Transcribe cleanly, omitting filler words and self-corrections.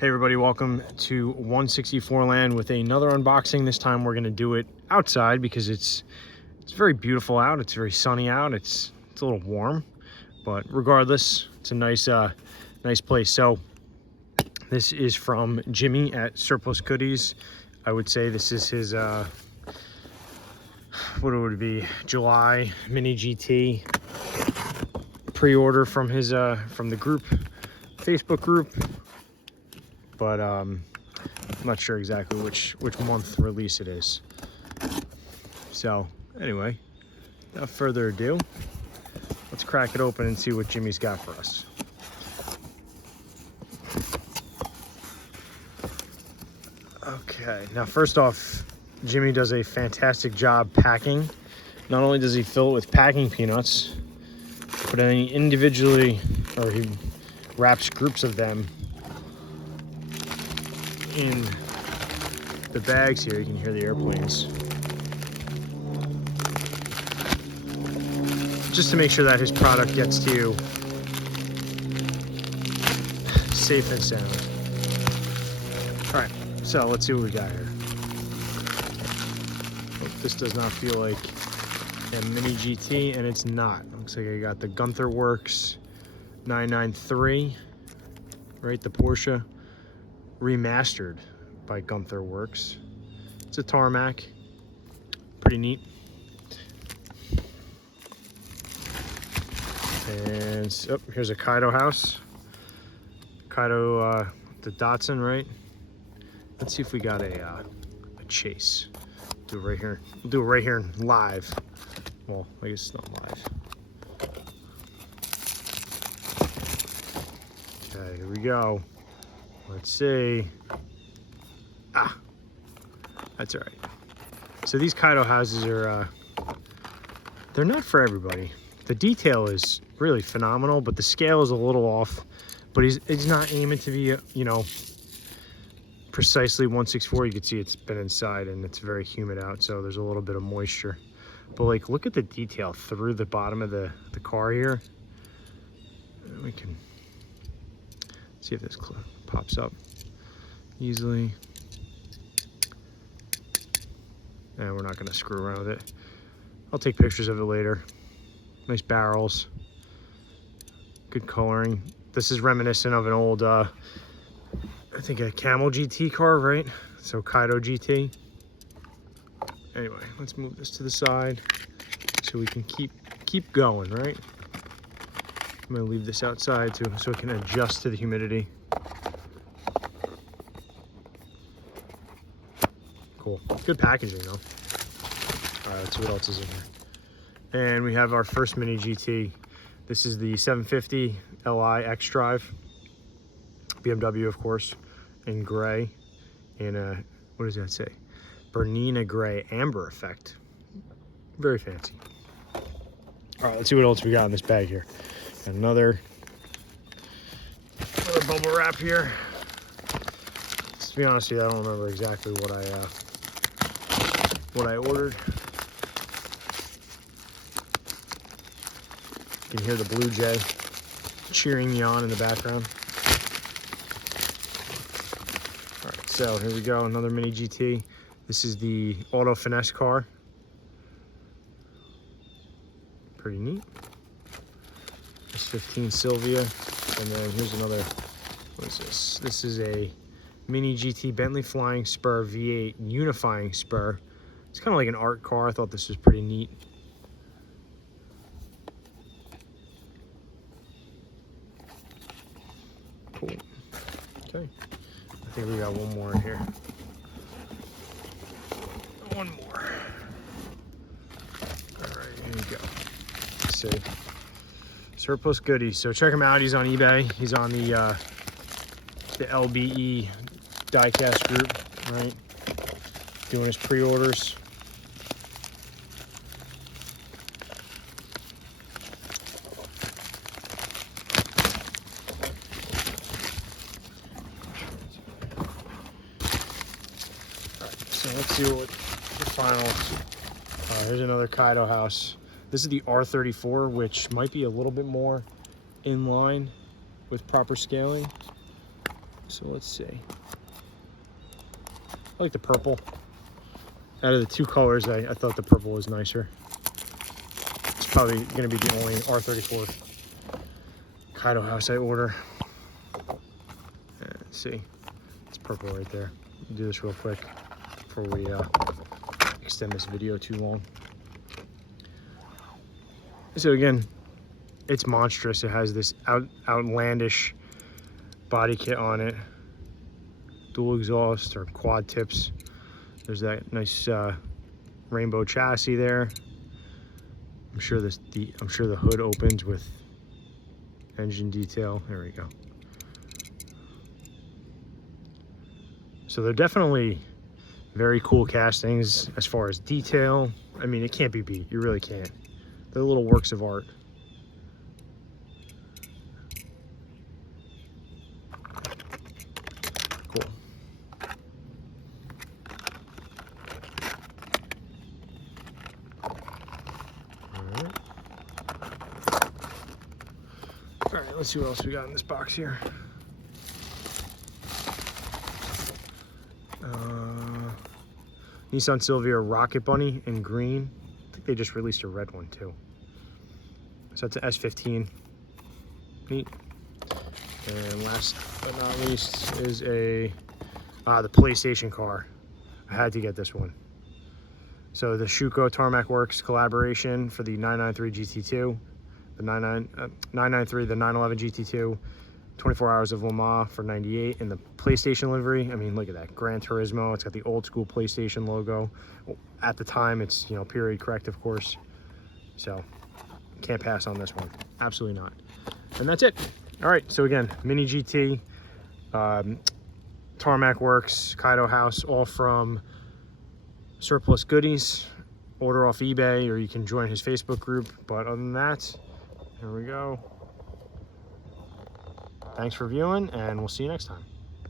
Hey everybody, welcome to 164land with another unboxing. This time we're gonna do it outside because it's very beautiful out. It's very sunny out. It's a little warm, but regardless, it's a nice place. So this is from Jimmy at SURPLUSgoodies. I would say this is his what would it be, July Mini GT pre-order from his from the group, Facebook group. But I'm not sure exactly which month release it is. So anyway, without further ado, let's crack it open and see what Jimmy's got for us. Okay, now first off, Jimmy does a fantastic job packing. Not only does he fill it with packing peanuts, but then he individually, or he wraps groups of them in the bags here. You can hear the airplanes. Just to make sure that his product gets to you safe and sound. All right, so let's see what we got here. Hope this does not feel like a Mini GT, and it's not. Looks like I got the Gunther Works 993, right? The Porsche remastered by Gunther Works. It's a Tarmac, pretty neat. And oh, here's a KaidoHouse. Kaido, the Datsun, right? Let's see if we got a chase. Do it right here. We'll do it right here live. Well, I guess it's not live. Okay, here we go. Let's see. That's all right. So these KaidoHouses are, they're not for everybody. The detail is really phenomenal, but the scale is a little off. But he's not aiming to be, you know, precisely 164. You can see it's been inside and it's very humid out, so there's a little bit of moisture. But like, look at the detail through the bottom of the car here. We can see if this pops up easily. And we're not going to screw around with it. I'll take pictures of it later. Nice barrels, good coloring. This is reminiscent of an old I think a Camel GT car, right? So Kaido GT. Anyway, let's move this to the side so we can keep going, right? I'm going to leave this outside too so it can adjust to the humidity. Cool. Good packaging though. All right, let's see what else is in here. And we have our first Mini GT. This is the 750 Li X Drive. BMW, of course, in gray. And what does that say? Bernina Gray Amber Effect. Very fancy. All right, let's see what else we got in this bag here. Got another bubble wrap here. To be honest with you, I don't remember exactly what I ordered. You can hear the Blue Jay cheering me on in the background. All right, so here we go, another Mini GT. This is the Auto Finesse car. Pretty neat. S15 Sylvia. And then here's another, what is this? This is a Mini GT Bentley Flying Spur V8 unifying spur. It's kind of like an art car. I thought this was pretty neat. Cool. Okay. I think we got one more in here. One more. All right, here you go. Let's see. SURPLUSgoodies. So check him out. He's on eBay. He's on the LBE Diecast group, right? Doing his pre-orders. So let's see what the finals. Here's another KaidoHouse. This is the R34, which might be a little bit more in line with proper scaling. So let's see. I like the purple. Out of the two colors, I thought the purple was nicer. It's probably going to be the only R34 KaidoHouse I order. Let's see. It's purple right there. I'll do this real quick before we extend this video too long. So again, it's monstrous. It has this outlandish body kit on it. Dual exhaust or quad tips. There's that nice rainbow chassis there. I'm sure the hood opens with engine detail. There we go. So they're definitely very cool castings as far as detail. I mean, it can't be beat. You really can't. They're little works of art. Cool. All right, let's see what else we got in this box here. Nissan Silvia Rocket Bunny in green. I think they just released a red one too. So it's an S15. Neat. And last but not least is the PlayStation car. I had to get this one. So the Schuko Tarmac Works collaboration for the 993 GT2, the 993, the 911 GT2, 24 Hours of Le Mans for 98, and the PlayStation livery. I mean, look at that, Gran Turismo. It's got the old school PlayStation logo. At the time, it's, you know, period correct, of course. So can't pass on this one, absolutely not. And that's it. All right, so again, Mini GT, Tarmac Works, KaidoHouse, all from SURPLUSgoodies. Order off eBay, or you can join his Facebook group. But other than that, here we go. Thanks for viewing, and we'll see you next time.